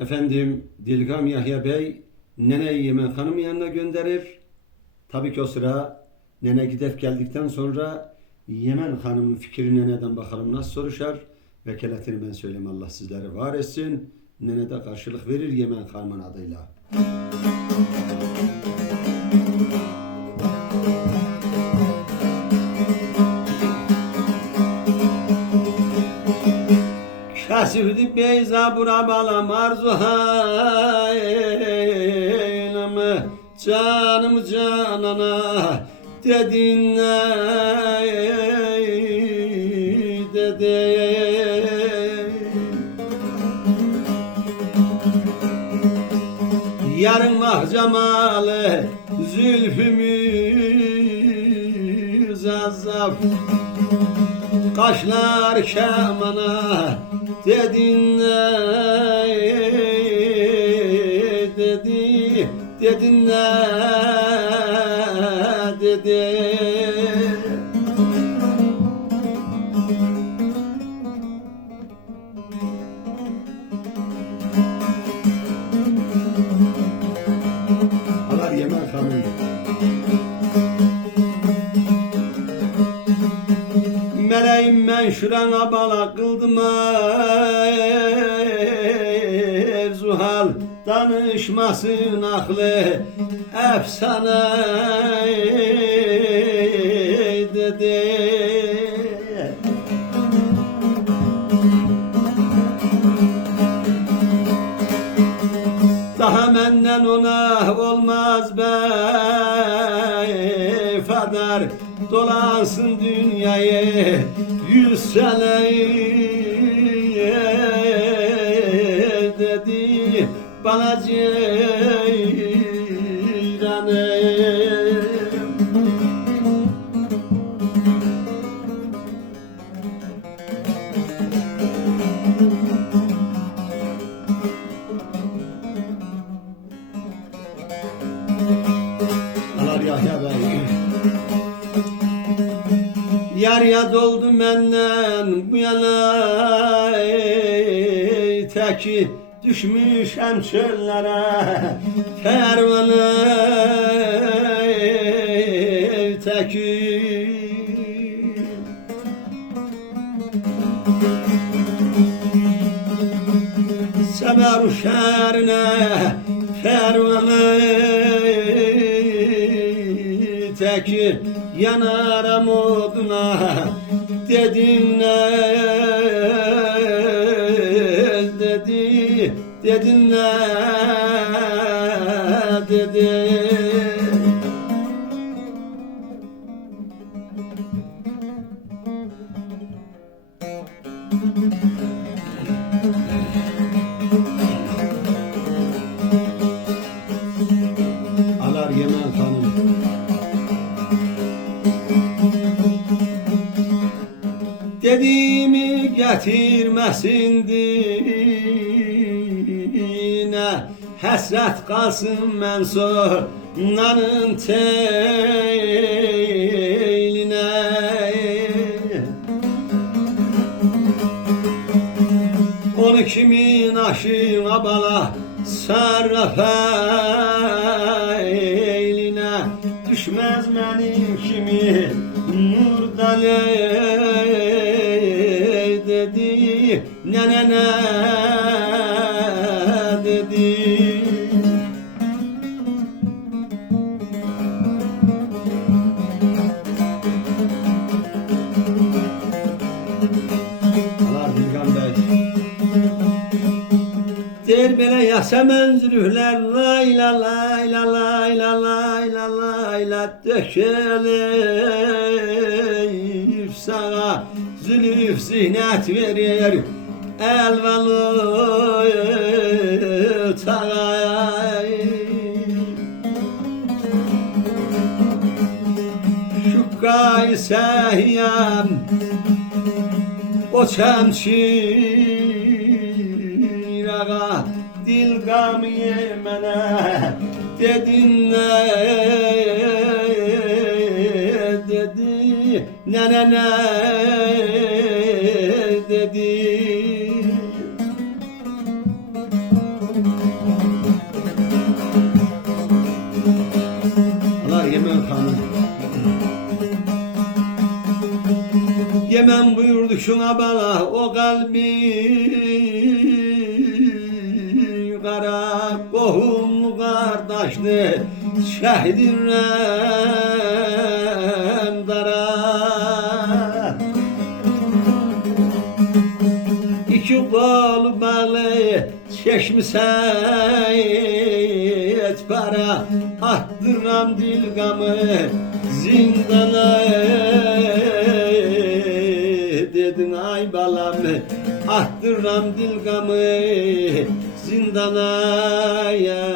Efendim Dilgam Yahya Bey Nene'yi Yemen Hanım yanına gönderir. Tabii ki o sıra Nene gidip geldikten sonra Yemen Hanım'ın fikrini Nene'den bakalım nasıl soruşar. Vekaletini ben söyleyeyim, Allah sizleri var etsin. Nene de karşılık verir Yemen Hanım'ın adıyla. Kasıfdı beyza bura balam arzu haylımı canım canana dedin dede. Yarın mahcamalı zülfümüz azap, kaşlar kemana dedin dedin dedi. Allah Yemen Hanım. Meleğim ben şurana bala kıldım Erzuhal danışmasın aklı efsane dedi. Daha menden ona olmaz be fedar, dolansın dünyayı 100 sene dedi bana ceyranım. Allah Yahya Bey. Yar ya doldu menden bu yana teki düşmüşem çöllere kervanı teki. Semer şehrine kervanı teki yanarım oduna dedin dedi dedin dedi. Alar Yemen Hanım. Dediğimi getirmesin dine, hasret kalsın mensonların teline. Onu kimin aşığına bala sarraf eyline, düşmez benim kimi nurdan dedi ne dedi. Allah Dilgam Bey. Der bele yasemen zülühler layla layla layla layla layla döşelif sana zülüf zihnet verir elvalı tay. Şu Kayseri'yem o çemşir ağa Dilgam Yemen'e dedin dedi ne dedi. Kurşuna bala o kalbin kara kohum kardeşli şehdirem dara. İki kol bağlı çeşmişen et para attıram dil gamı zindana dedin ay balam attıram dil gamı zindana ya